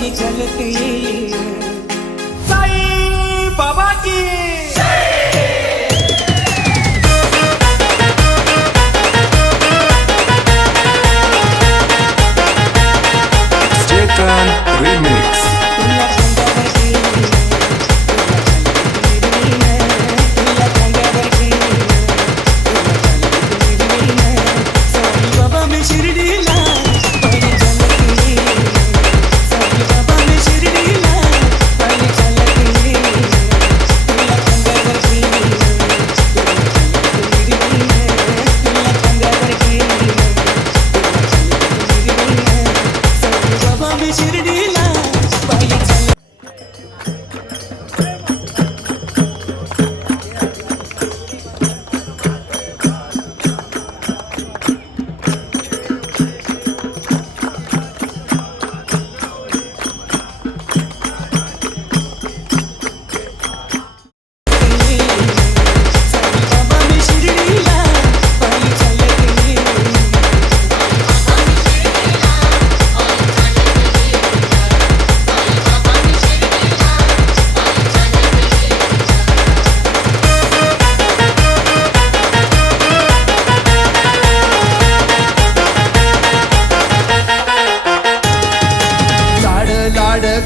पायी चालत येईल साई बाबा की Remix.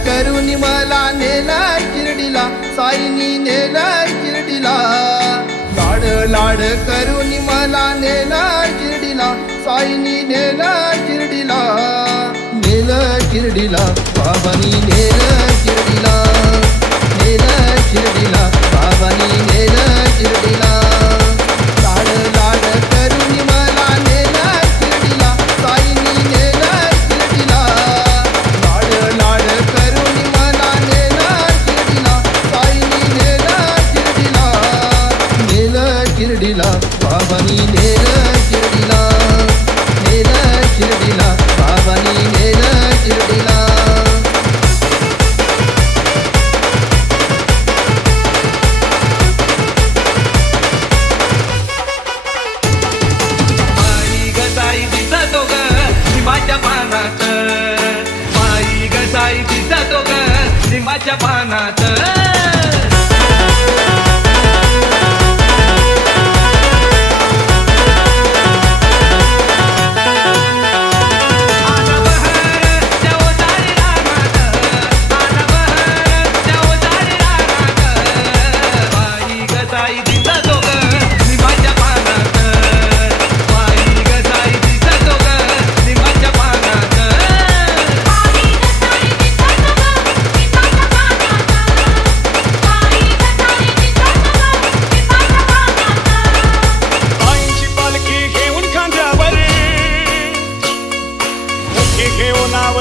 करून मला नेला शिर्डीला साईनी नेला शिर्डीला लाड लाड करून मला नेला शिर्डीला साईनी नेला शिर्डीला नेलं शिर्डीला बाबानी नेलं शिर्डीला नेलं शिर्डीला बाबानी नेलं शिर्डीला लाड लाड करून मला नेला शिर्डीला साईनी नेला शिर्डीला लाड लाड करून मला नेला शिर्डीला साईनी नेला शिर्डीला नेलं शिर्डीला बाबानी नेलं शिर्डीला नेलं शिर्डीला बाबानी नेलं शिर्डीला लिंबाच्या पानात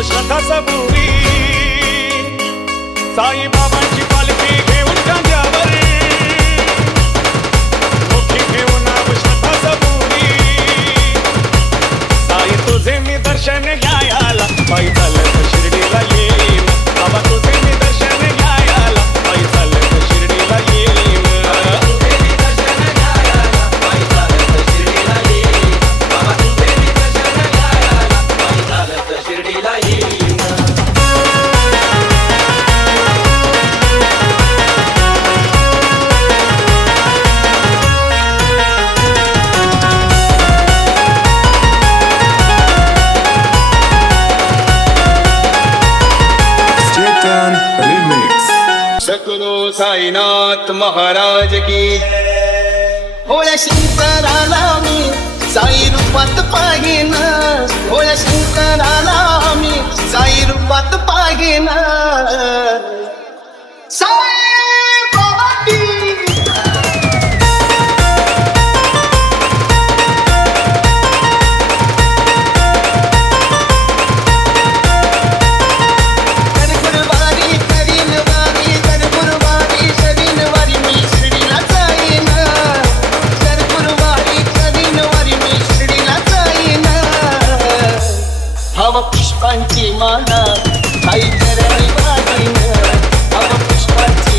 श्रद्धा सबुरी साई बाबांची पालखी घेऊन खांद्यावर मुखी घेऊन नाव श्रद्धा सबुरी साई तुझे मी दर्शन घ्यायला पायी चालत शिर्डीला येईन बाबा तुझे मी दर्शन घ्यायला पायी चालत शिर्डीला येईन सद्गुरु साईनाथ महाराज की भोळ्या शंकराला मी साई रूपात पाहिन भोळ्या शंकराला मी साई रूपात पाहिन साई बाबा की पुष्पांची माला आई चरणी वागिन पुष्पांची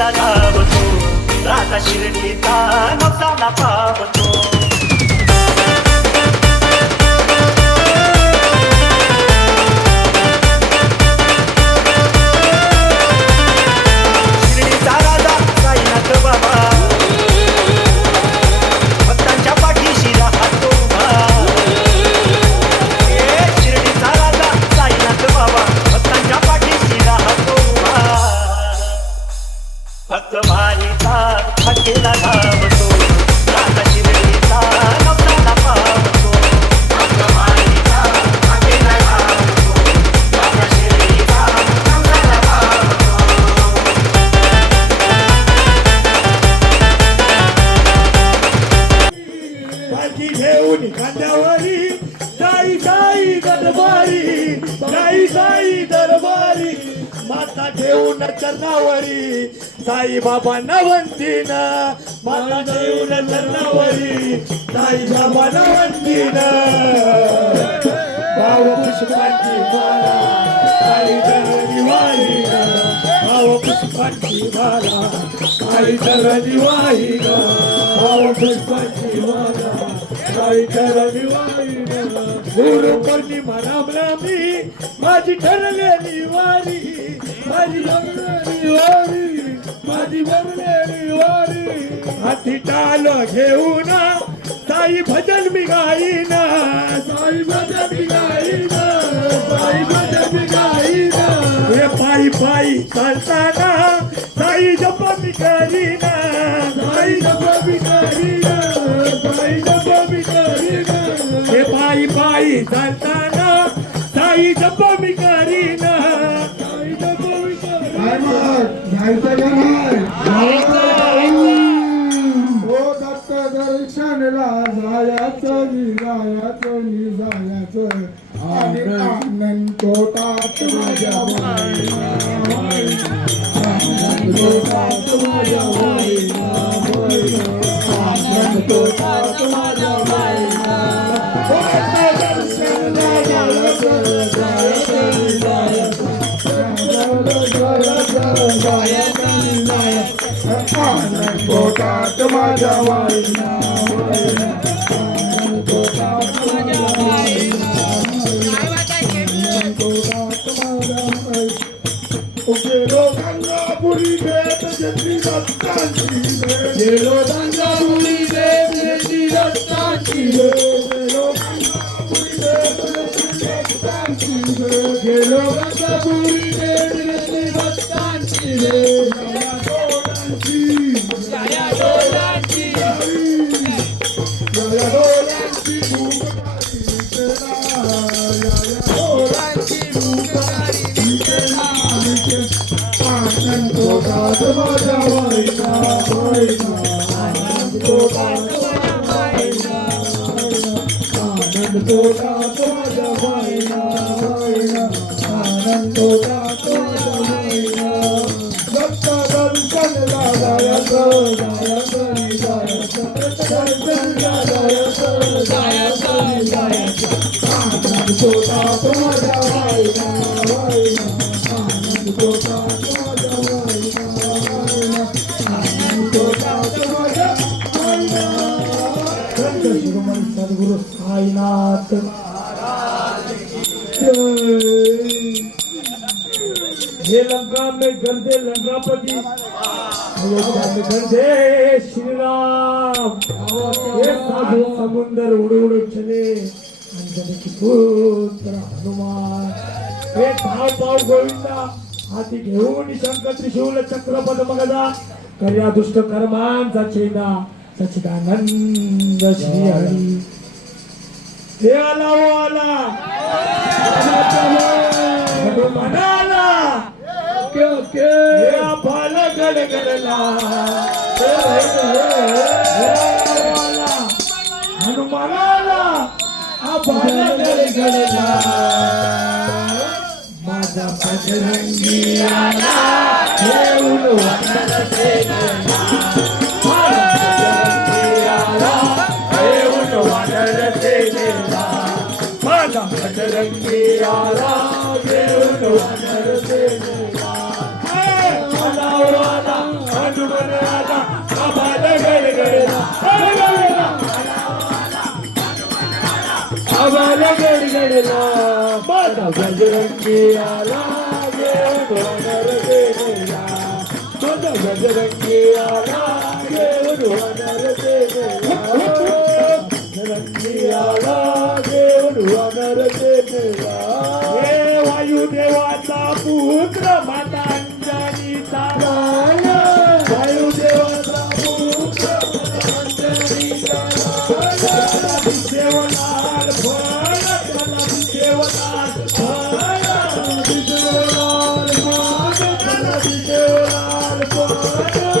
हाकेला धावतो राजा शिर्डीचा नवसाला पावतो शिर्डीचा राजा साईनाथ बाबा भक्तांच्या पाठीशी राहतो उभा. शिर्डीचा राजा साईनाथ बाबा भक्तांच्या पाठीशी राहतो उभा. भक्त माईचा हाकेला धावतो राजा शिर्डीचा नवसाला पावतो. भक्त माईचा हाकेला धावतो राजा शिर्डीचा नवसाला पावतो. पालखी घेऊन खांद्यावरी जाई जाई दरबारी जाई जाई दरबारी माता घेऊन चरणावरी साई बाबा नवंतीन माता घेऊन चरणावरी साई बाबा नवंतीन भाव पुष्पांची माला साई दरदिवारी भाव पुष्पांची माला साई दरदिवारी भाव पुष्पांची माला साई दरदिवारी गुरु पौर्णिमा रामरामी माझी ठरलेली वारी माझी ठरलेली वारी माझी ठरलेली वारी हाती टाल घेऊन साई भजन मी गाईना साई भजन मी गाईना साई भजन मी गाईना हे पायी पायी चालताना साई जप मी करीना साई जप मी करीना साई जप मी करीना हे पायी पायी चालताना साई जप मी करीना साई जप मी करीना ओ दत्त दर्शनला जायचं जायचं जायचं आणि आनंद तोटात माझ्या आनंद तोटात माझ्या आनंद तोटात माझ्या दर्शनला जायचं जायचं आनंद तोटात माझ्या वाईना आनंद तोटात माझ्या वाईना तोटात माझ्या वाईना गेलो गंगापुरी भेट घेतली दत्ताची गेलो गंगापुरी भेट घेतली दत्ताची गेलो गंगापुरी भेट घेतली दत्ताची गेलो गंगापुरी भेट घेतली दत्ताची आनंद तोटात माझ्या वाईना आनंद तोटात माझ्या वाईना आनंद तोटात माझ्या वाईना आनंद तोटात माझ्या वाईना दत्त दर्शनला जायचं जायचं जायचं दर्शनला जायचं जायचं जायचं आनंद तोटात माझ्या वाईना आनंद तोटात माझ्या वाईना आनंद तोटात माझ्या वाईना संत शिरोमणी सद्गुरु साईनाथ ये लंका में गंदे लंकापति अयोध्या में गंदे श्री राम ये साधु समुंदर उड़ उड़ चले अंजनी की पुत्र हनुमान हे धाव पाव गोविंदा हाती घेऊन शंकर त्रिशूल चक्र पद्मगदा कर्या दुष्ट कर्मांचा छेदा सच्चिदानंद श्री हरी हे आला हो आला हनुमानाला हे बाल गडगडला हनुमानाला हा बाल गडगडला माझा बजरंगी आला घेऊन वानर सेना माझा बजरंगी आला घेऊन वानर सेना आला घडला माझा बजरंगी आला घेऊन वानर सेनेला माझा बजरंगी आला घेऊन वानर सेनेला बजरंगी आला घेऊन वानर सेनेला हे वायुदेवाचा पुत्र माता अंजनीचा राजा वायुदेवाचा पुत्र माता अंजनीचा राजा देवलाल फळ मला देवलाल फळ देवलाल फळ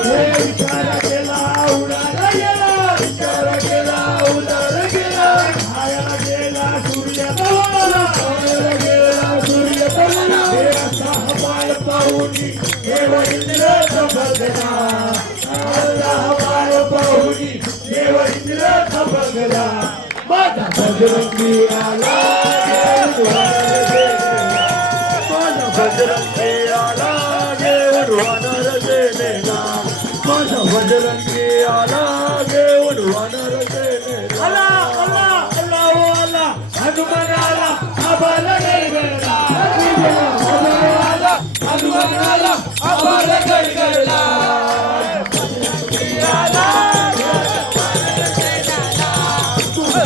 हे विचार केला उडाला गेला विचार केला उडाला गेला खायला गेला सूर्य तवला खायला गेला सूर्य तवला हे असा हवाल पाहुनी देव इंद्र सबगला अल्लाह हवाल पाहुनी देव इंद्र सबगला माझा बजरंगी आला माझा बजरंगी आला घेऊन वानर सेनेला माझा बजरंगी आला घेऊन वानर सेनेला आला आला आला ओ आला हनुमान आला आबाला गडगडला आला हनुमान आला आबाला गडगडला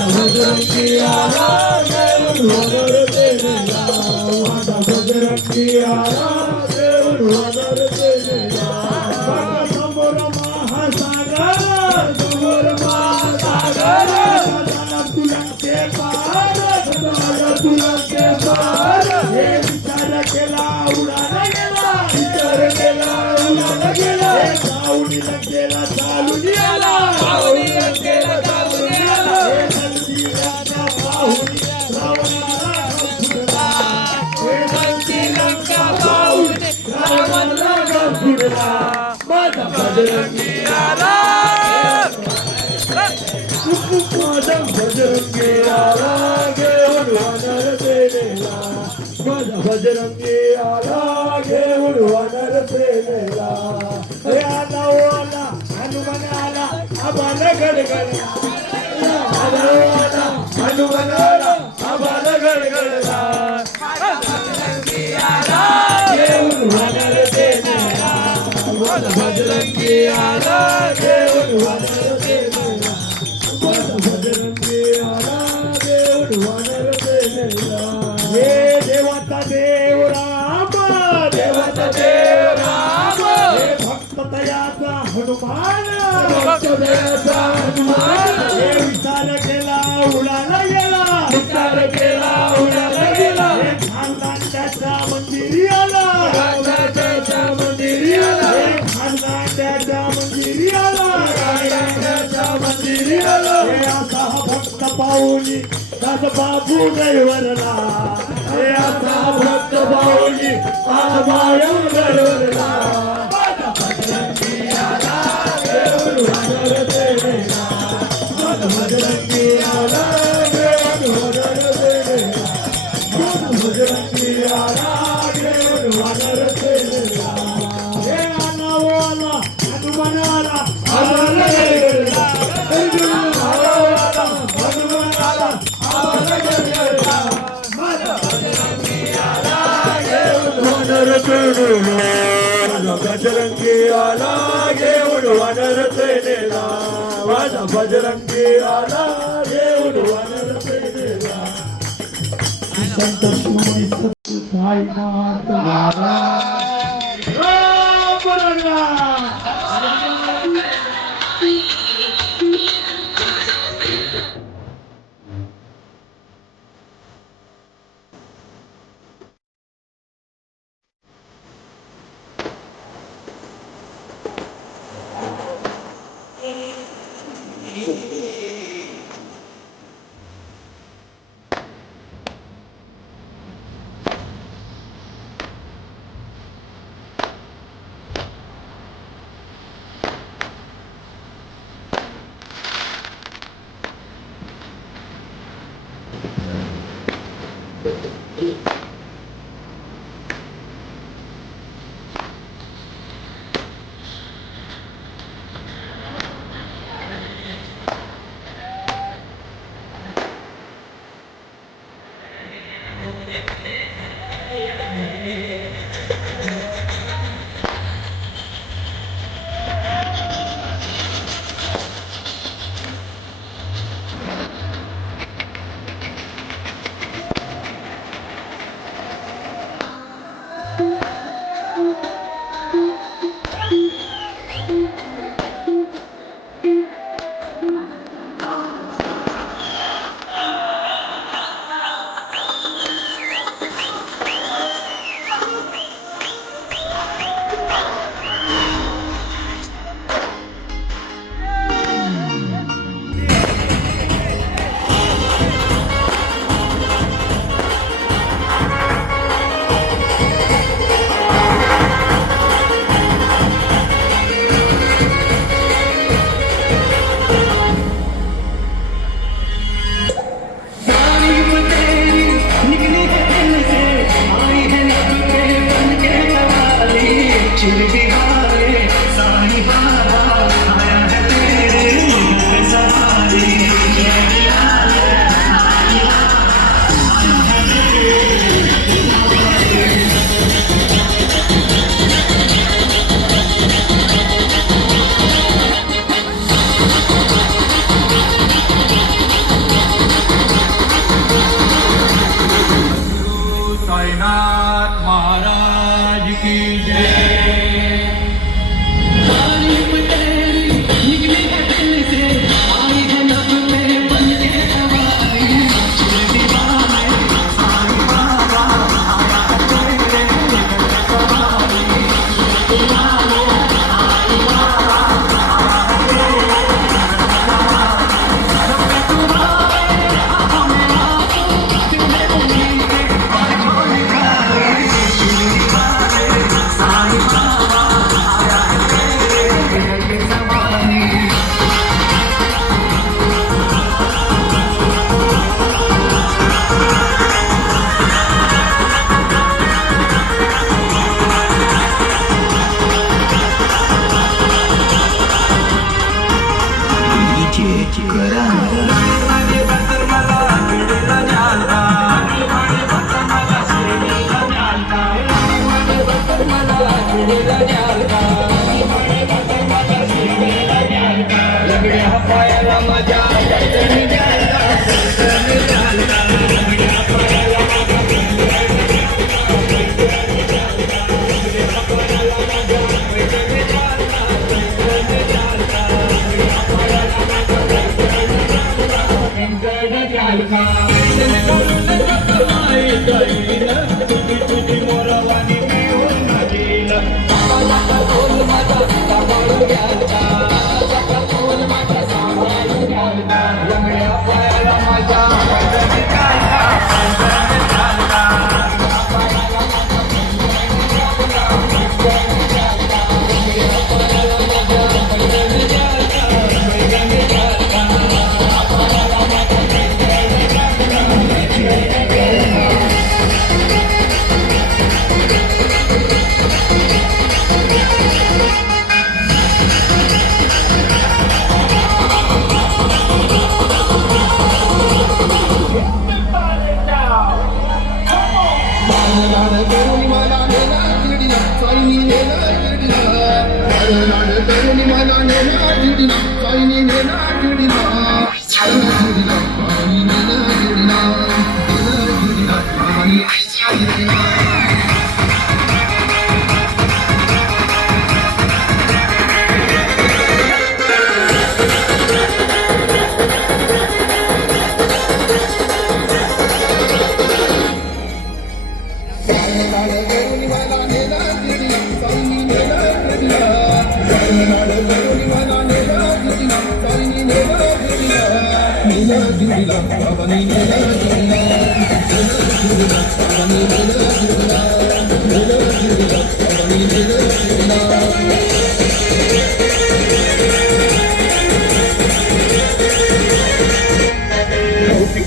बजरंगी आला घेऊन वानर सेनेला माझा बजरंगी आला घेऊन वानर सेनेला समोर महासागर समोर महासागर सदा तुलंके पार सदा तुलंके पार हे विचार केला उडाला गेला विचार केला उडाला गेला सावलीला गेला चालून आला सावलीला गेला चालून आला माझा बजरंगी आला माझा बजरंगी आला घेऊन वानर सेनेला माझा बजरंगी आला घेऊन वानर सेनेला हे आला ओ आला हनुमान आला आबाला गडगडला आला ओ आला हनुमान आला आबाला गडगडला बजरंगी आला घेऊन वानर सेनेला माझा बजरंगी आला घेऊन वानर सेनेला माझा बजरंगी आला घेऊन वानर सेनेला हे देवाचा देव राम देवाचा देव राम हे भक्त दयाचा हनुमान भक्त दयाचा हनुमान हे विचार केला उडाला गेला विचार केला उडाला गेला हे खानदान त्याच्या मंदिरी आला खानदान त्याच्या मंदिरी आला हे खानदान त्याच्या मंदिरी आला खानदान त्याच्या मंदिरी आला हे असा भक्त पाहुनी दास बाबू दैवरला हे असा भक्त पाहुनी दास बाबू दैवरला माझा बजरंगी आला घेऊन वानर सेनेला माझा बजरंगी आला घेऊन वानर सेनेला माझा बजरंगी आला घेऊन वानर सेनेला हे आला ओ आला हनुमान आला आबाला गडगडला आला ओ आला हनुमान आला आबाला गडगडला माझा बजरंगी आला घेऊन वानर सेनेला माझा बजरंगी आला घेऊन वानर सेनेला माझा बजरंगी आला घेऊन वानर सेनेला संत शिवाजी साईनाथ महाराज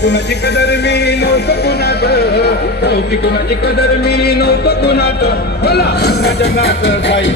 कुणाची कदर मी नव्हतं कुणात चौकी कुणाची कदर मी नव्हतं कुणात मला जगात काही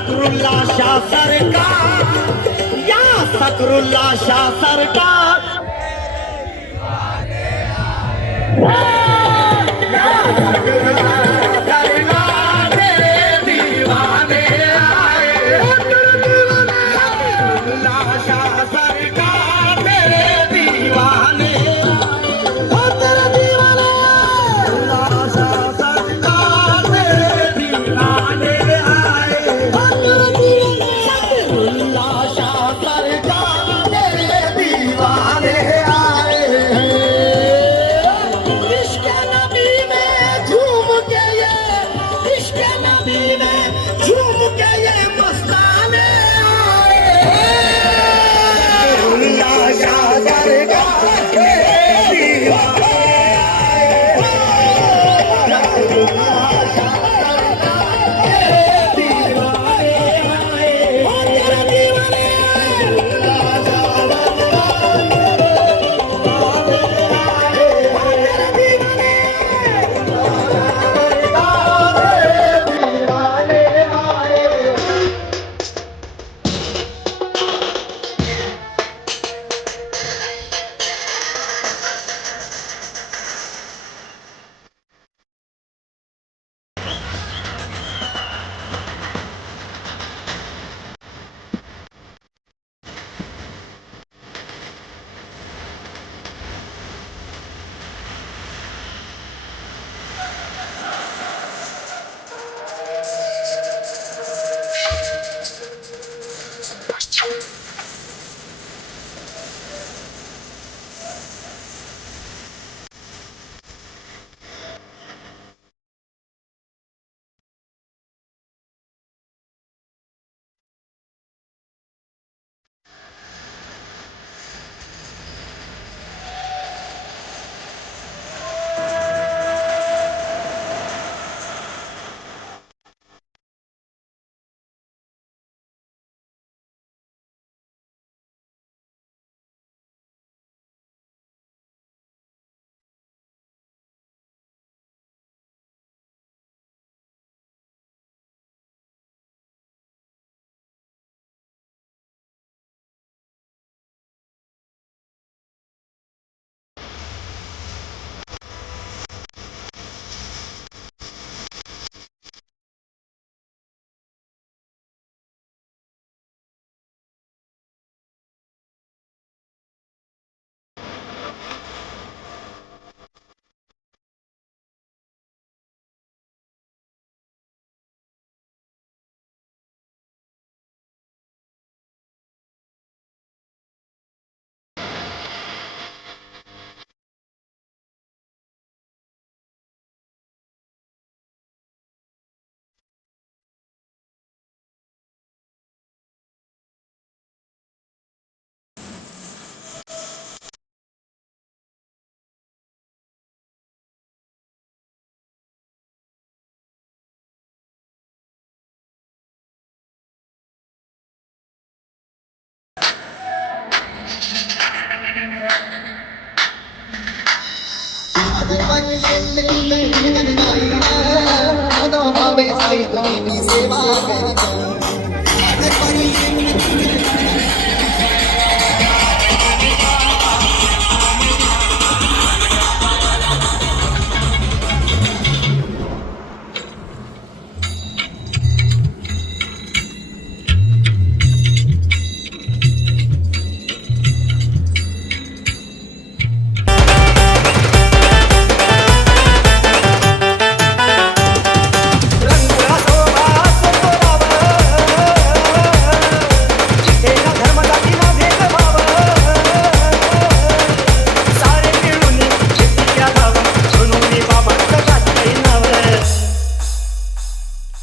सकरुल्ला शाह सरकार या सकरुल्ला शाह सरकार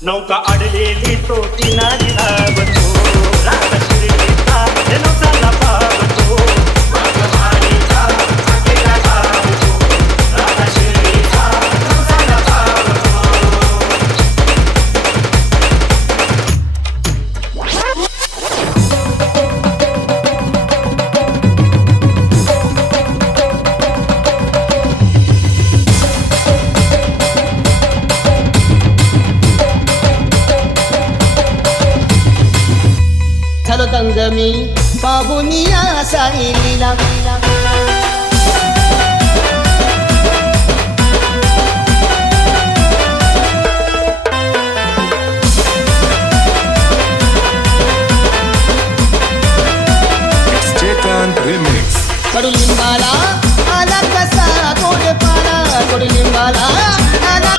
नौका अडलेली तो किनारी धावतो राधा शिर्डीचा नौसाला पावतो वाघमारीचा आगेला धावतो राधा शिर्डीचा नौसाला पावतो झालो दंग मी पाहून या साईलीला कडुलिंबाला आला कसा गोडपाला कडुलिंबाला आला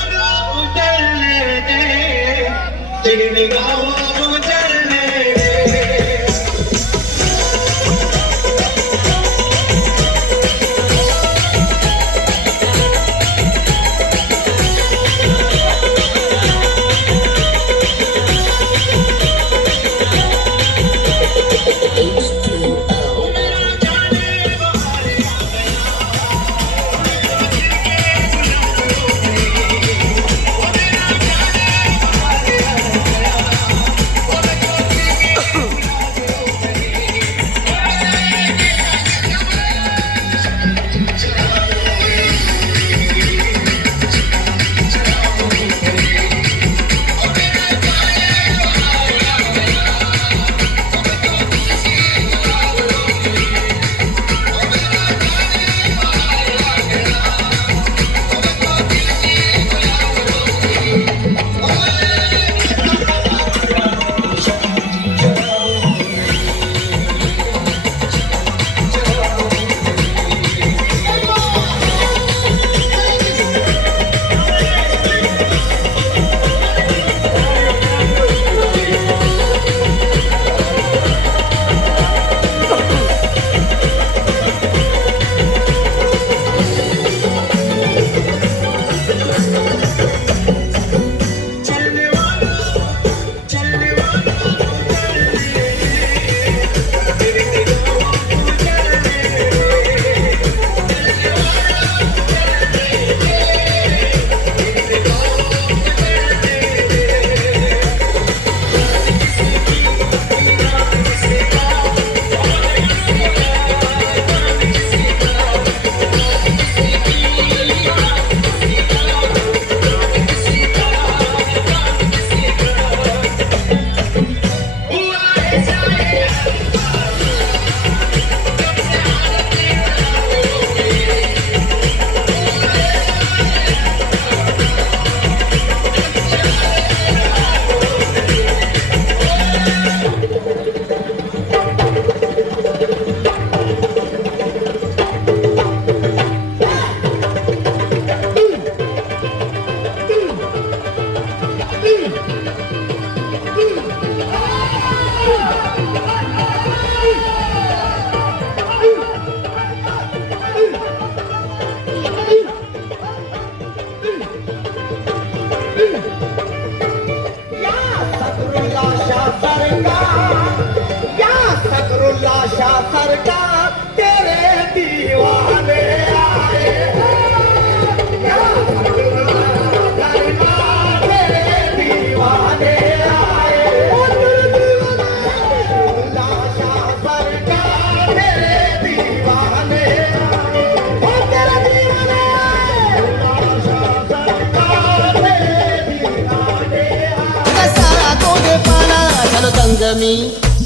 दंगमी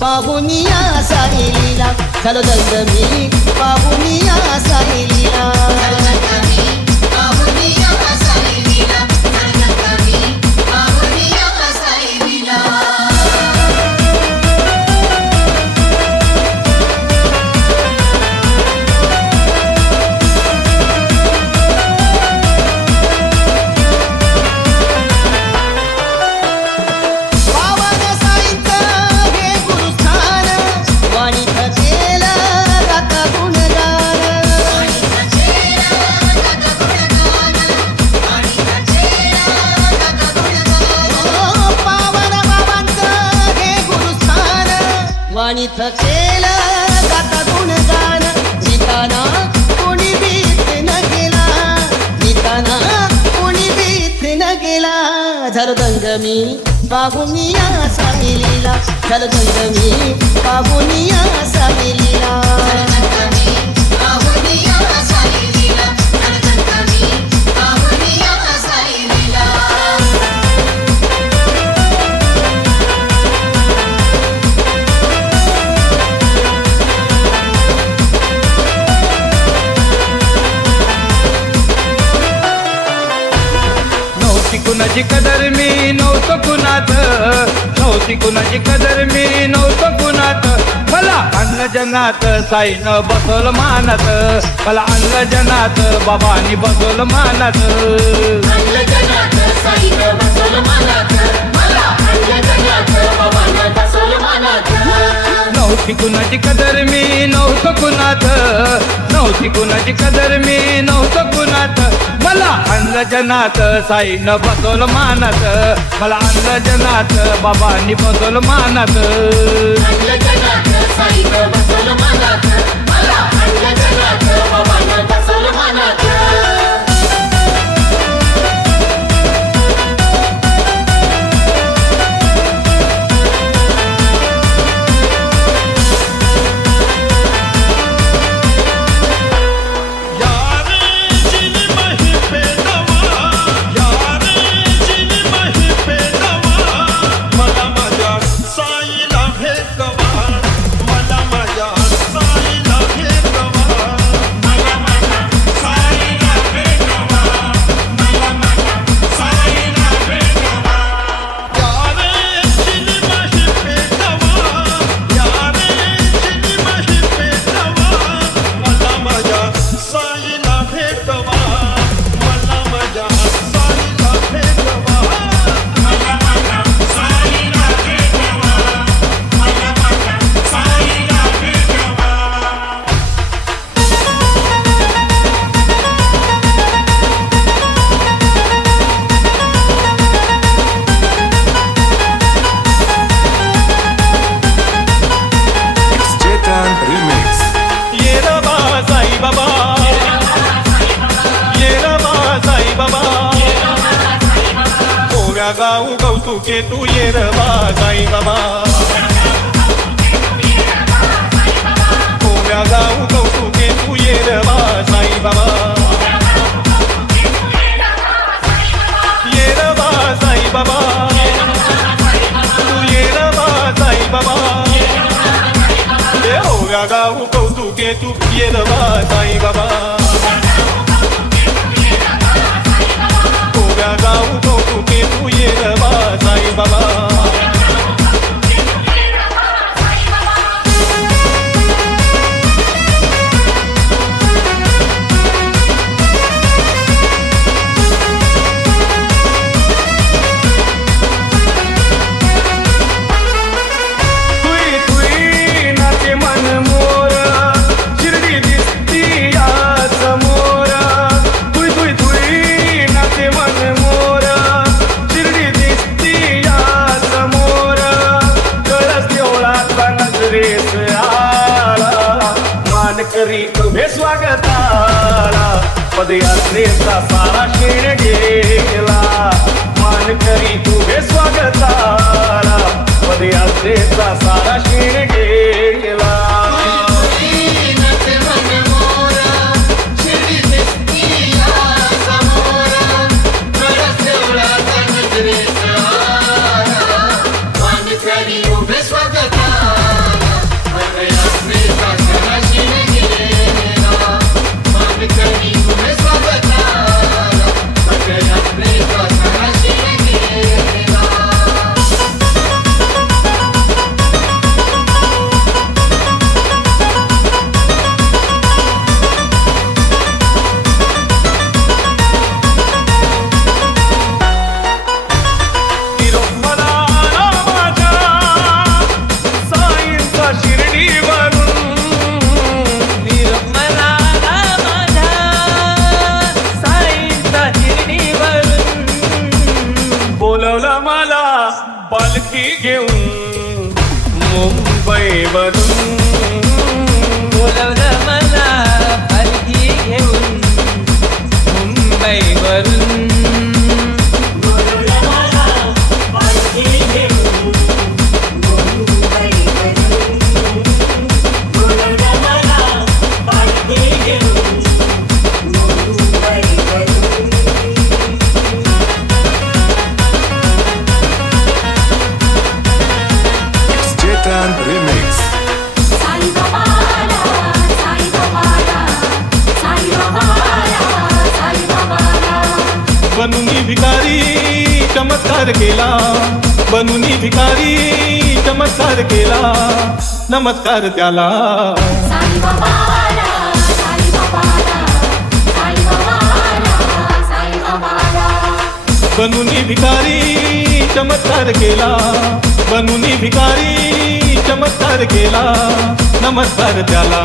पाहुनिया साहिलीला झालो दंगमी पाहुनिया साहिलीला पावन साईंचं हे गुरुस्थान वाणीत केलं गात गुणगान ओ, पावन बाबांचं हे गुरुस्थान वाणीत केलं गात गुणगान लिहिताना कोणी भीत न गेला लिहिताना कोणी भीत न गेला झालो दंगमी पाहुनिया साहिलीला झालो दंगमी पाहुनिया साहिलीला नव्हती कुणाची कदर मी नव्हतो कुणात नव्हती कुणाची कदर मी नव्हतो कुणात मला आणलं जनात साईनं बसवलं मानात मला आणलं जनात बाबांनी बसवलं मानात नव्हती कुणाची कदर मी नव्हतो कुणात नव्हती कुणाची कदर मी नव्हतो कुणात मला आणलं जनात साईनं बसवलं मानात मला आणलं जनात बाबांनी बसवलं मानात गाऊ कौतुके तू ये रवा साई बाबा कोव्या गाऊ कौतुके तू ये रवा साई बाबा ये रवा साई बाबा तू ये रवा साई बाबा ये होव्या गाऊ कौतुके तू ये रवा साई बाबा कोव्या गाऊ कौतुके तू ये रवा साई बाबा करी उभे स्वागताला पदयात्रेचा सारा शेण गेला मान करी उभे स्वागताला पदयात्रेचा सारा शेण गेला This one मुंबईवरून बोलवलं मला पालखी घेऊन मुंबईवरून Chetan Remix. बनूनी भिकारी चमत्कार केला, बनूनी भिकारी चमत्कार केला, नमस्कार त्याला. बनूनी भिकारी चमत्कार केला, बनूनी भिकारी चमत्कार केला, नमस्कार त्याला.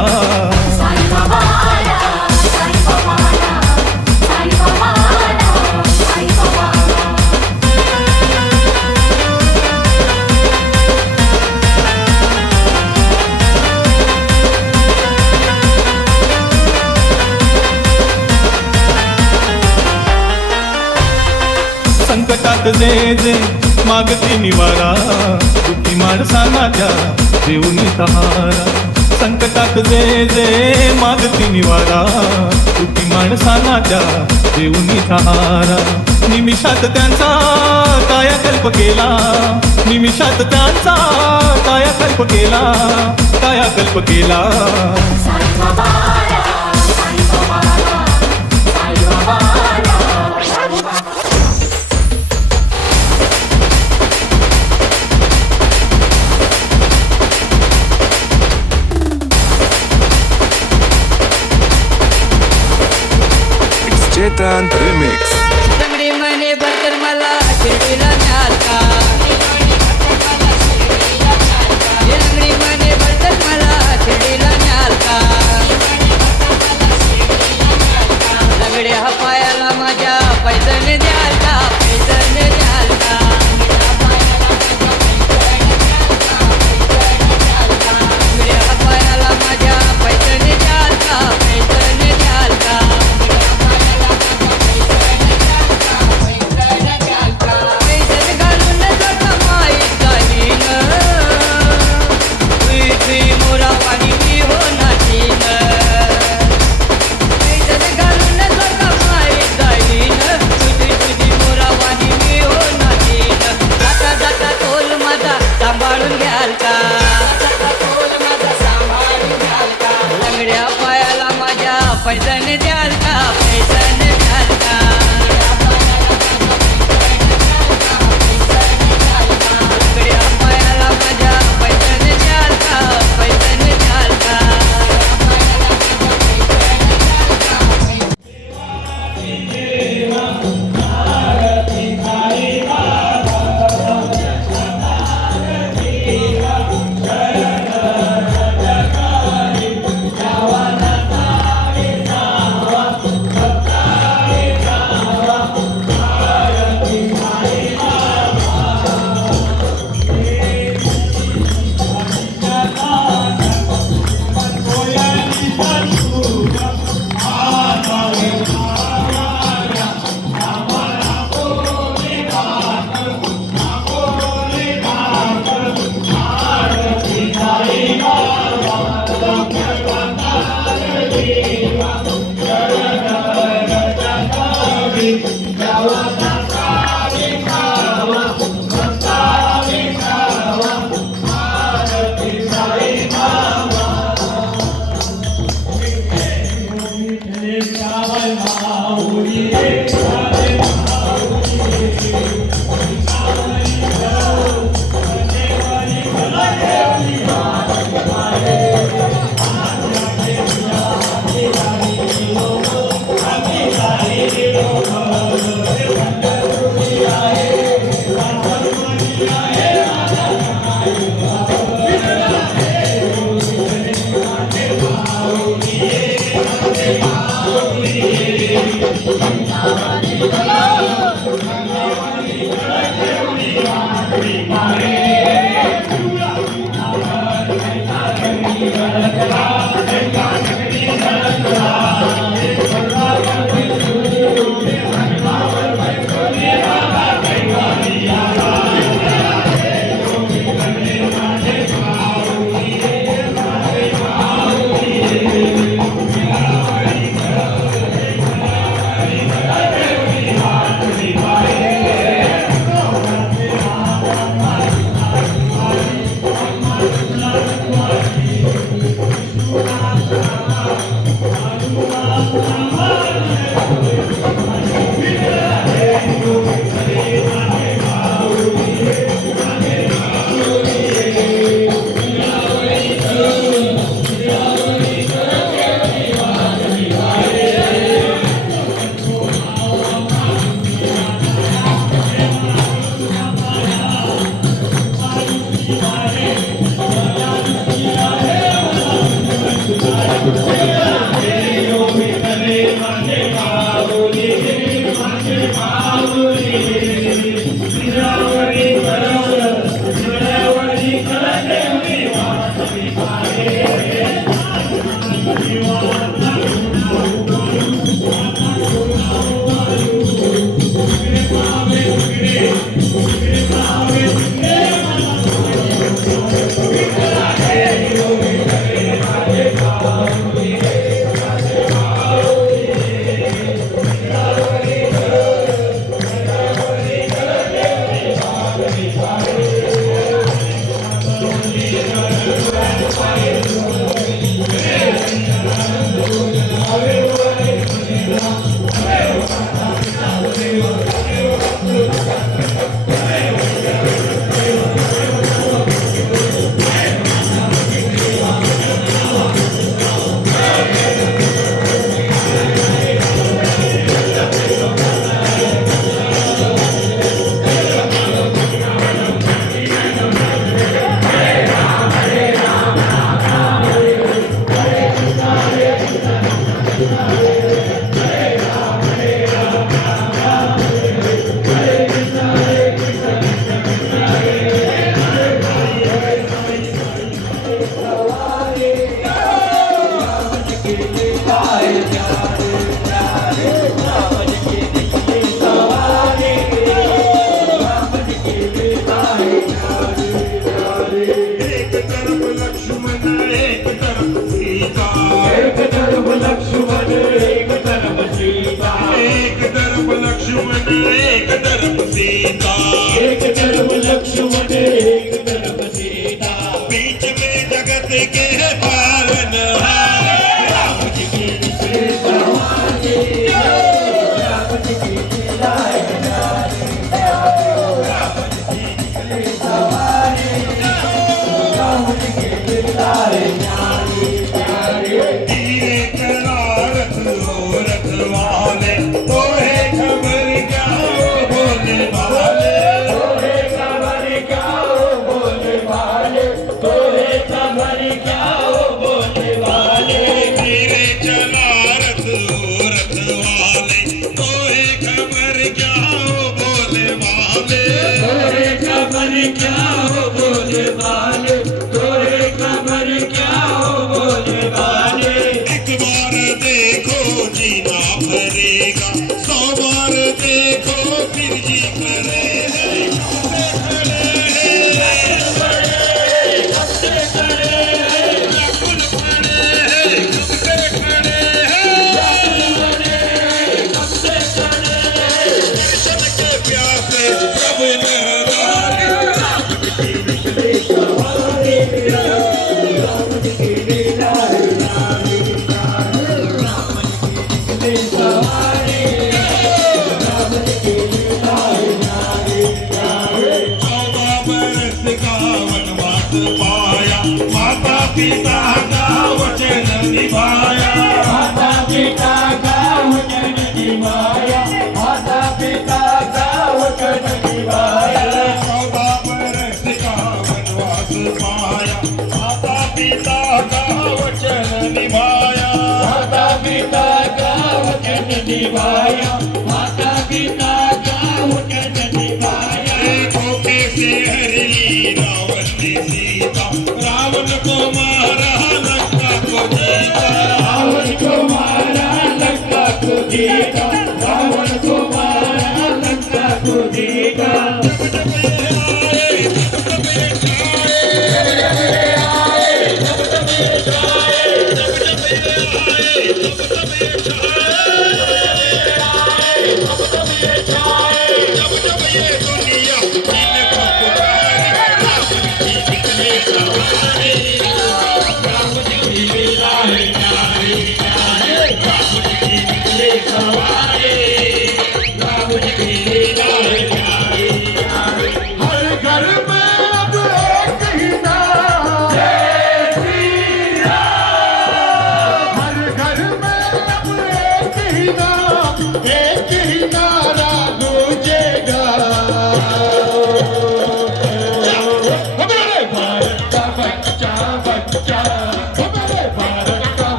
संकटात जे जे मागती निवारा, दुःखी माणसांना त्या देऊनी सहारा. संकटात जे जे मागती निवारा, दुःखी माणसांना त्या देऊनी सहारा. निमिषात त्यांचा कायाकल्प केला, निमिषात त्यांचा कायाकल्प केला, कायाकल्प केला. Chetan Remix. लंगडी म्हणे बंदर मला शिर्डीला न्याल का, लंगडी म्हणे बंदर मला शिर्डीला न्याल का. लंगड्या पायाला माझ्या पैजण द्याल का, पैजण द्याल का. लंगड्या पायाला माझ्या पैजण द्याल का, पैजण द्याल का. पैजण घालून जोडा माईत घालीन, तुझी मोरा पाणी मी हो नाचीन. पैजण घालून जोडा माईत घालीन, तुझी मोरा पाणी मी हो नाचीन. जाता जाता तोल माझा सांभाळून घ्याल का, लंगड्या पायाला माझ्या पैजण द्याल का, पैजण द्याल का. लंगड्या पायाला माझ्या पैजण द्याल का, पैजण द्याल का.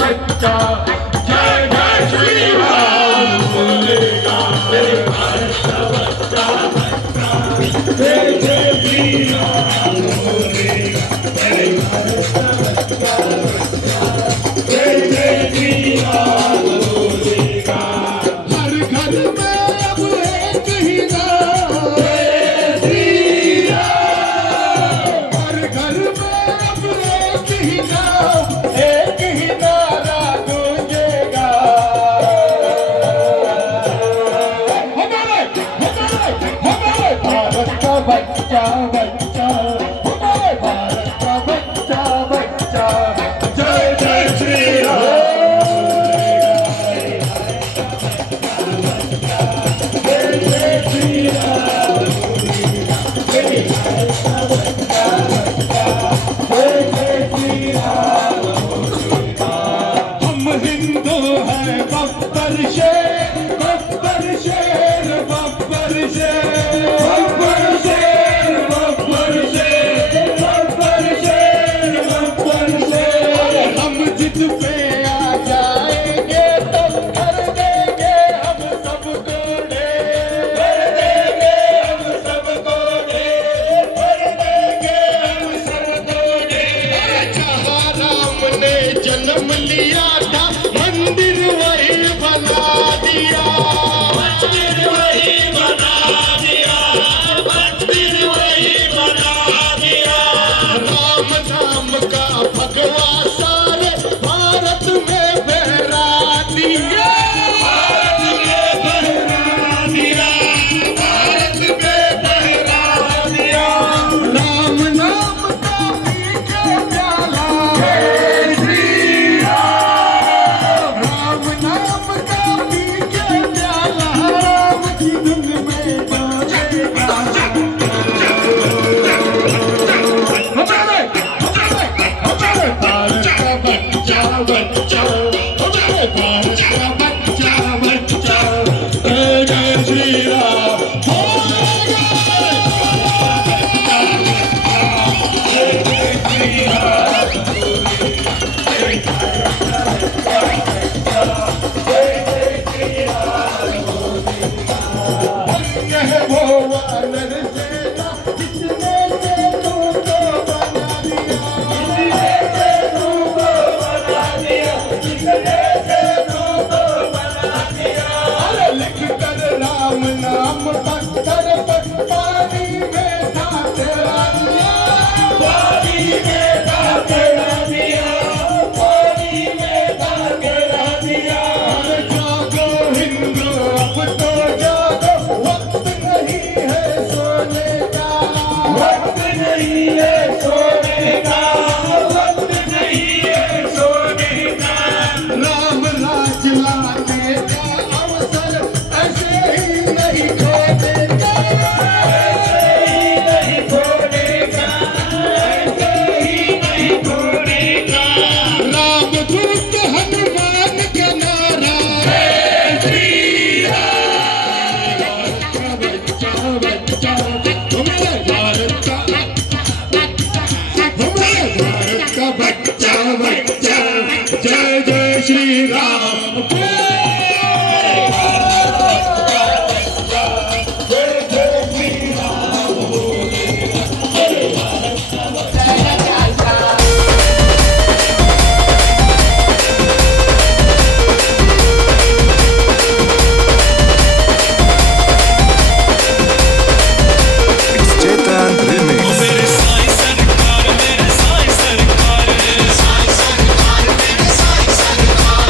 बच्चा जय जय श्री राम बोलेगा मेरे भारत का बच्चा जय जय श्री राम बोलेगा मेरे भारत का बच्चा जय जय श्री राम बोलेगा हर घर में अब एक ही नाम जय श्री राम हर घर में अब एक ही नाम एक ही नारा गूंजेगा हमारे भारत का बच्चा बच्चा हमारे भारत का बच्चा बच्चा जय जय श्री राम जय जय श्री राम जय जय श्री राम हम हिंदू हैं बब्बर शेर बब्बर शेर बब्बर शेर बब्बर शेर बब्बर शेर बब्बर शेर बब्बर शेर हम जिद पे आ जाएंगे तो कर देंगे हम सबको ढेर कर देंगे हम सबको ढेर कर देंगे हम सबको ढेर जहाँ राम ने जन्म लिया था मंदिर वही बना दिया मंदिर वही बना दिया मंदिर वही बना दिया राम नाम का भगवा सारे भारत में बहरा दिया भारत में बहरा दिया भारत में बहरा दिया राम नाम का पीछे प्याला जय श्री राम राम नाम का पीछे प्याला राम की धुन में डोलेगा हमारे भारत का बच्चा बच्चा हमारे भारत का बच्चा बच्चा जय जय श्री राम जय जय श्री राम जय जय श्री राम यह वो वानर सेना जिसने तेनू को बना दिया जिसने तेनू को बना दिया जिसने तेनू को बना दिया अरे लिख कर राम नाम पत्थर पर पानी में था तेरा दिया पानी में था तेरा दिया पानी में था तेरा दिया अरे जागो हिंदू अब तो जागो वक्त नहीं है सोने का वक्त नहीं है सोने का वक्त नहीं है सोने का राम राज लाने का अवसर ऐसे ही नहीं खोदेगा ऐसे ही नहीं खोदेगा ऐसे ही नहीं खोदेगा राम दुर्ग हनुमान का नारा जय श्री राम बच्चा बच्चा हमारे भारत का हमारे भारत का बच्चा बच्चा जय जय श्री राम जय जय श्री राम Chetan Remix. मेरे साईं सरकार मेरे साईं सरकार साईं सरकार मेरे साईं सरकार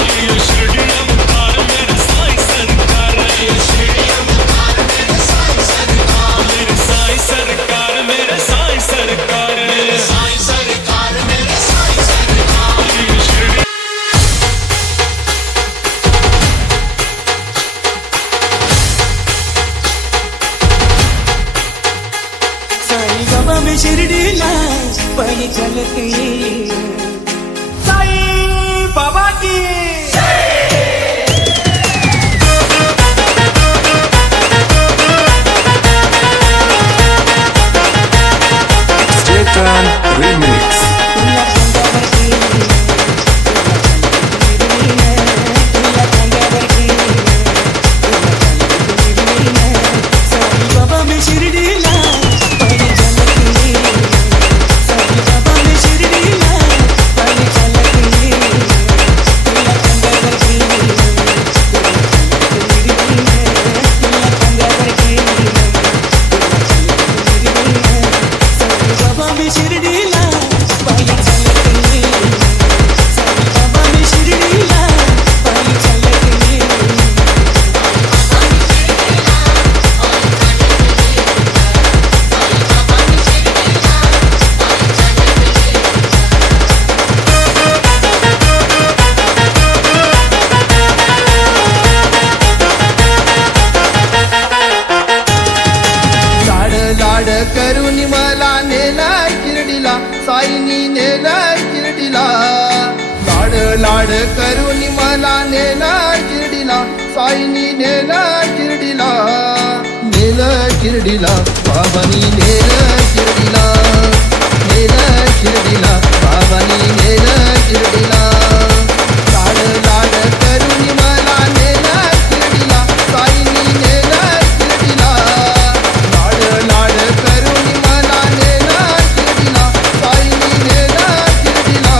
लाड करून मला नेलं शिर्डीला साईनी नेलं शिर्डीला नेलं शिर्डीला बाबांनी नेलं शिर्डीला नेलं शिर्डीला बाबांनी नेलं शिर्डीला लाड लाड करून मला नेलं शिर्डीला साईनी नेलं शिर्डीला लाड लाड करून मला नेलं शिर्डीला साईनी नेलं शिर्डीला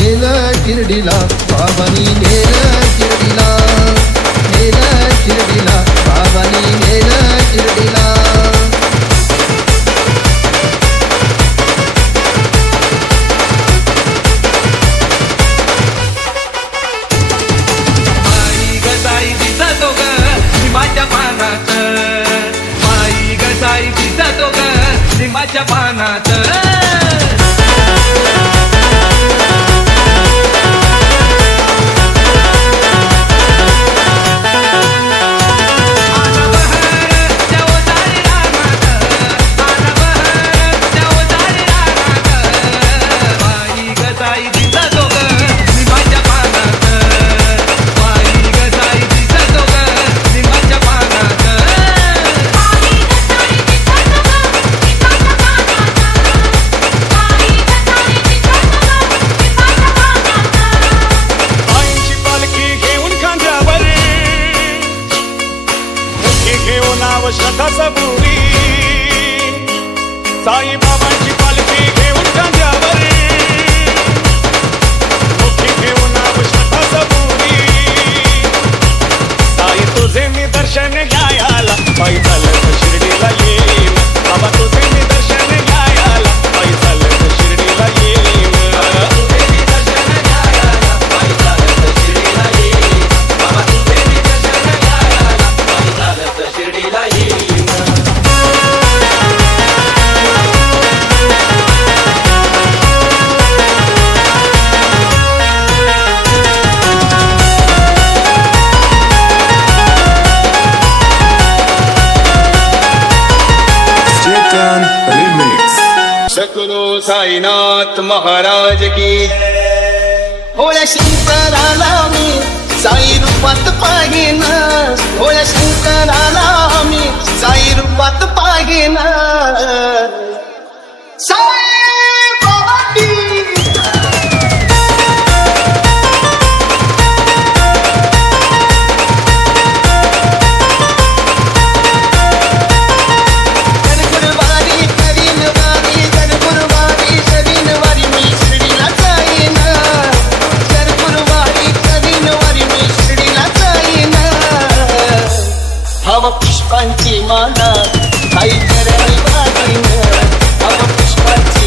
नेलं शिर्डीला बाबांनी नेलं शिर्डीला नेलं शिर्डीला बाबांनी नेलं शिर्डीला माई गसाई दिसतो ग लिंबाच्या पानात माई गसाई दिसतो ग लिंबाच्या पानात आईची पालखी घेऊन खांद्यावर मुठी घेऊन नाव श्रद्धा सबुरी साईबाबांची पालखी घेऊन खांद्यावर मुठी घेऊन नाव श्रद्धा सबुरी साई तुझे मी दर्शन घ्यायला पायी चालत शिर्डीला येईन बाबा तुझे मी दर्शन घ्यायला पायी चालत शिर्डीला येईन Chetan Remix. सद्गुरु साईनाथ महाराज की भोळ्या शंकराला मी साई रूपात पाहिन भोळ्या शंकराला मी साई रूपात पाहिन साई बाबांनी गुरुवारी करीन वारी गुरुवारी करीन वारी मी शिर्डीला जाईन गुरुवारी करीन वारी मी शिर्डीला जाईन हव पुष्पांची माला काही चरणी वाजीन हव पुष्पांची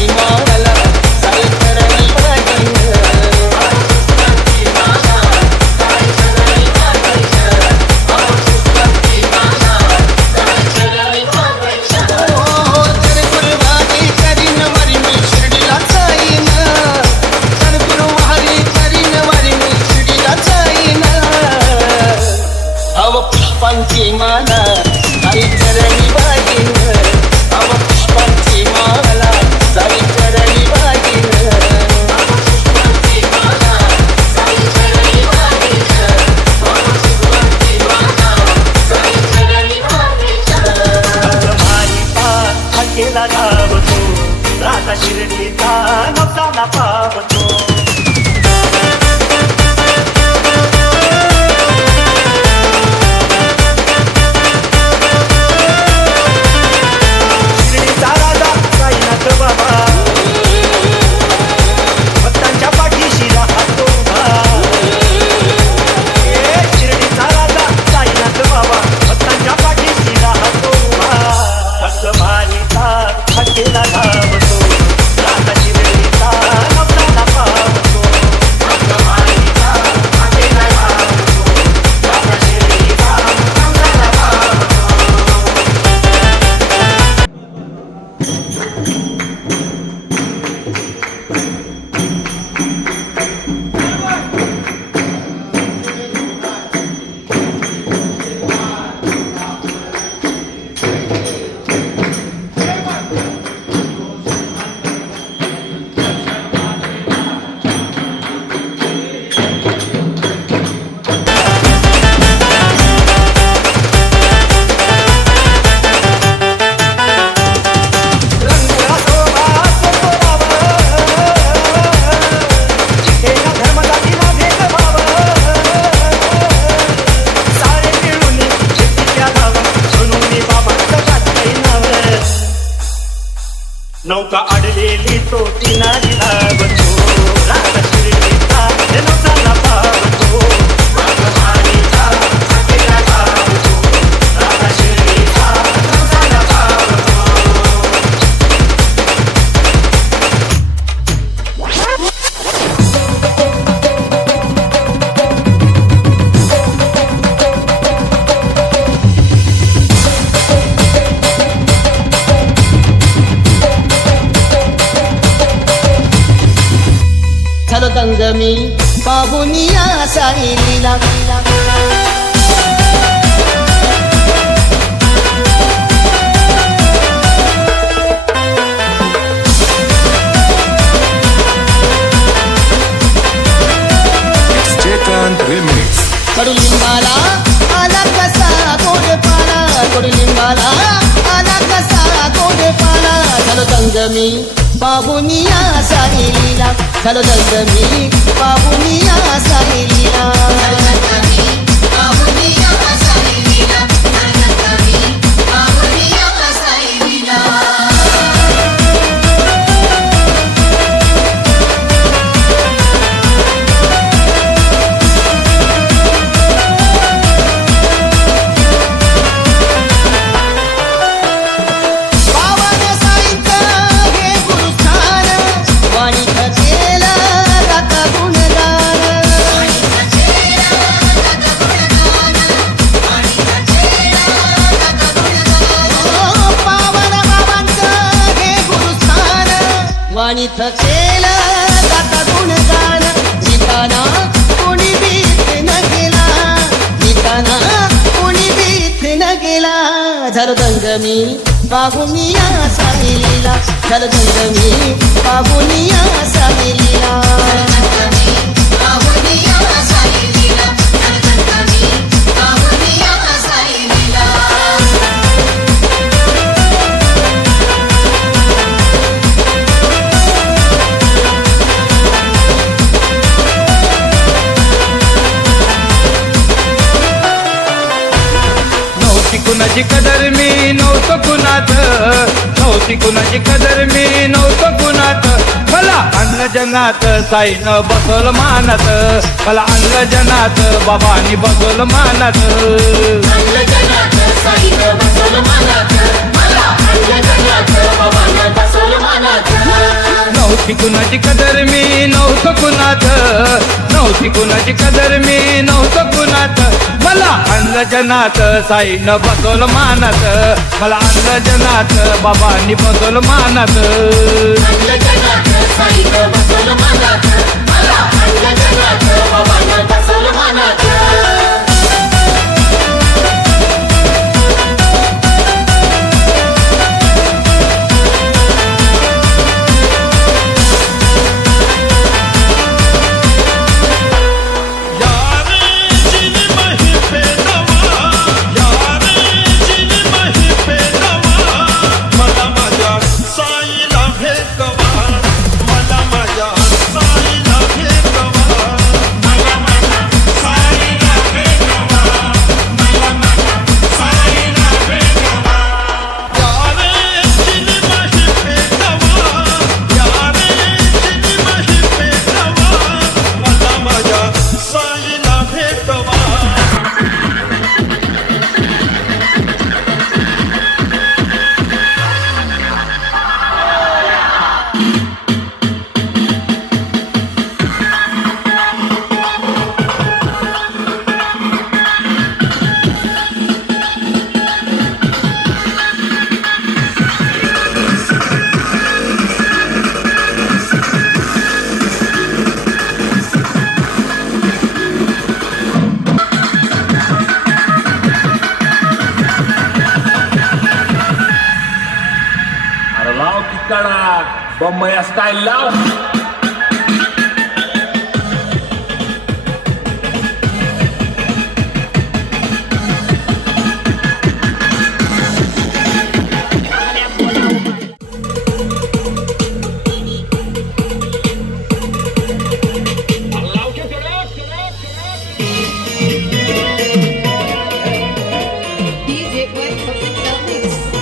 चौका अडलेली तो किनारी धावतो राधा शिर्डीचा जनसाला पावतो राधावाणीचा सखेला धावतो राधा शिर्डीचा जनसाला पावतो झालो दंग मी पाहुनिया साईलीला कडुलिंबाला आला कसा गोडपाला कडुलिंबाला आला कसा गोडपाला झालो दंग मी पाहुनिया साईलीला झालो दंग मी पाहुनिया साईलीला वाणी थकेला गाता गुणगान लिहिताना कोणी भीत न गेला लिहिताना कोणी भीत न गेला झालो दंग मी पाहुनिया साईलीला झालो दंग मी पाहुनिया साईलीला कुणाची कदर मी नव्हतो कुणात नव्हती कुणाची कदर मी नव्हतो कुणात मला आणलं जनात साईनं बसवलं मानात मला आणलं जनात बाबांनी बसवलं मानात नव्हती कुणाची कदर मी नव्हतो कुणात नव्हती कुणाची कदर मी नव्हतो कुणात मला आणलं जनात साईनं बसवलं मानात मला आणलं जनात बाबांनी बसवलं मानात बम्मया स्टाईल लाव DJ Wet Perfect Mix.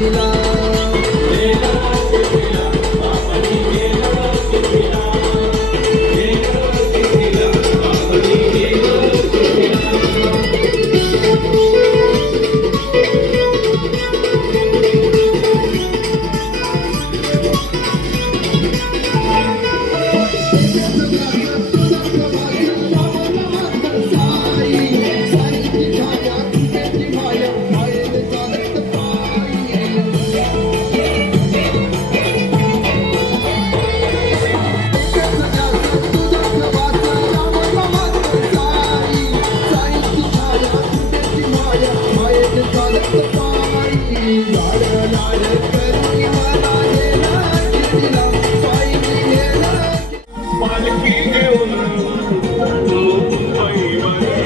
कितीला पालखी घेऊन तू मुंबईवाले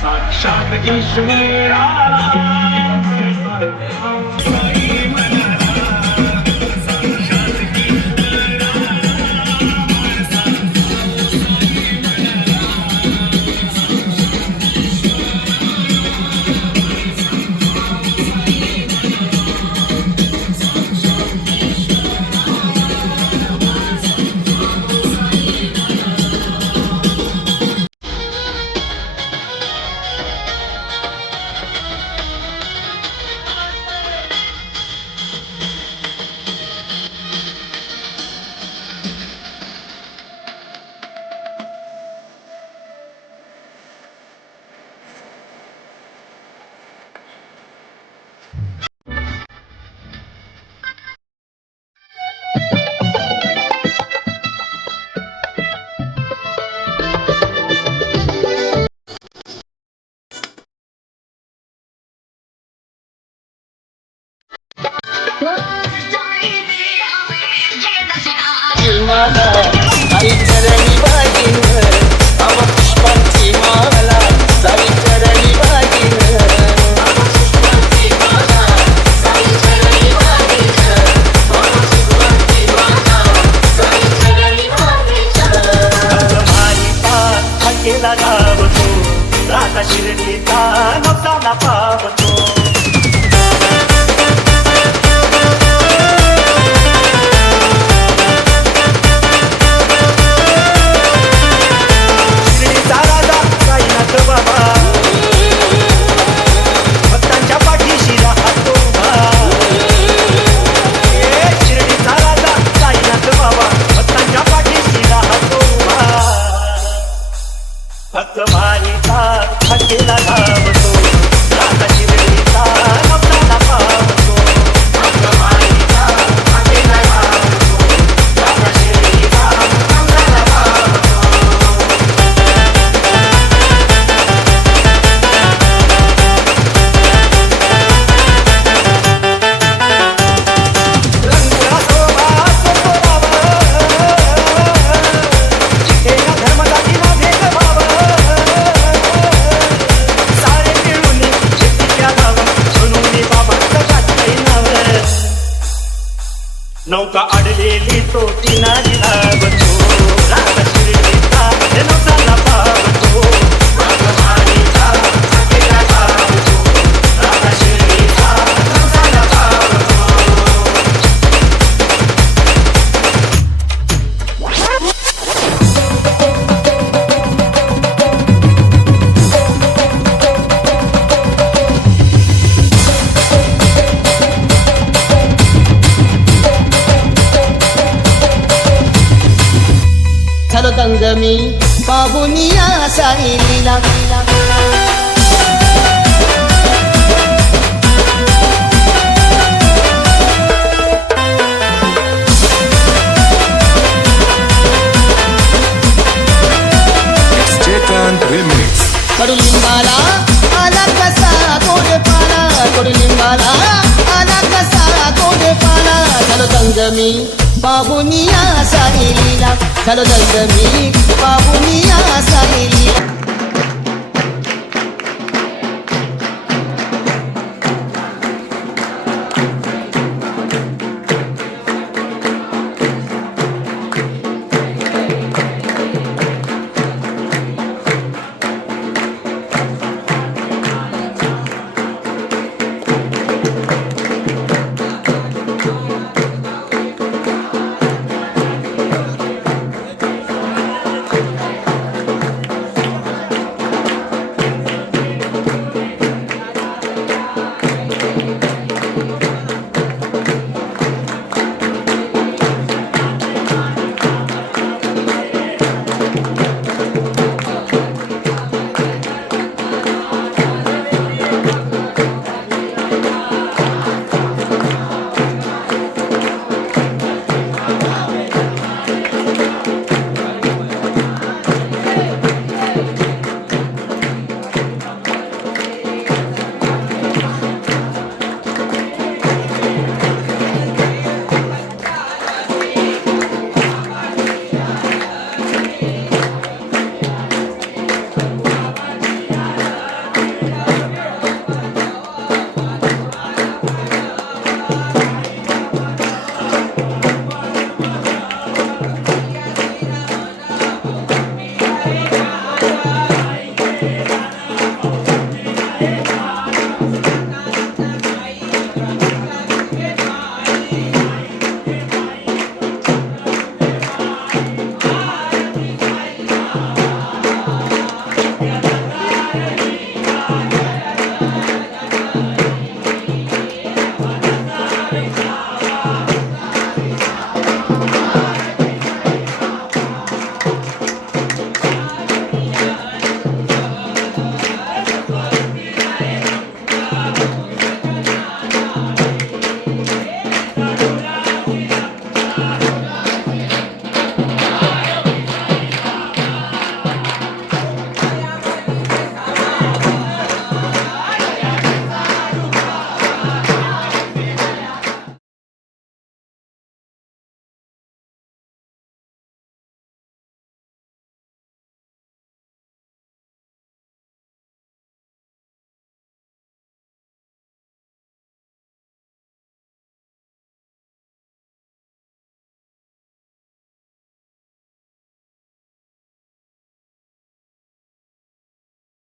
साक्षात ईश्वरा आई चरणी वागिन अव पुष्पांची माला साई चरणी वागिन केला धावतो राधा शिर्डीचा नवसाला पावतो शिर्डीचा राजा साईनाथ बाबा भक्तांच्या पाठीशी राहतो शिर्डीचा राजा साईनाथ बाबा भक्तांच्या पाठीशी राहतो भक्त मानिता हकेला धावतो राधा शिर्डीचा नवसाला पावतो भक्त मानिता हकेला धावतो राधा शिर्डीचा नवसाला पावतो रंगुळा शोभा सोरावा चिठ्ठीला धर्मदातीला भेदभाव सारे मिळून शेतीच्या गाव म्हणून बाबांचं जातंय नाव नौका अडलेली तो किनारी धावतो राधा शिर्डीचा नवसाला पावतो भगवानीचा हकेला धावतो राधा शिर्डीचा नवसाला पावतो दंगमी पाहुनिया साईलीला कडुलिंबाला आला कसा गोडपाला कडुलिंबाला आला कसा गोडपाला झालो दंगमी पाहुनिया साईलीला झालो दंगमी पाहुनिया साईलीला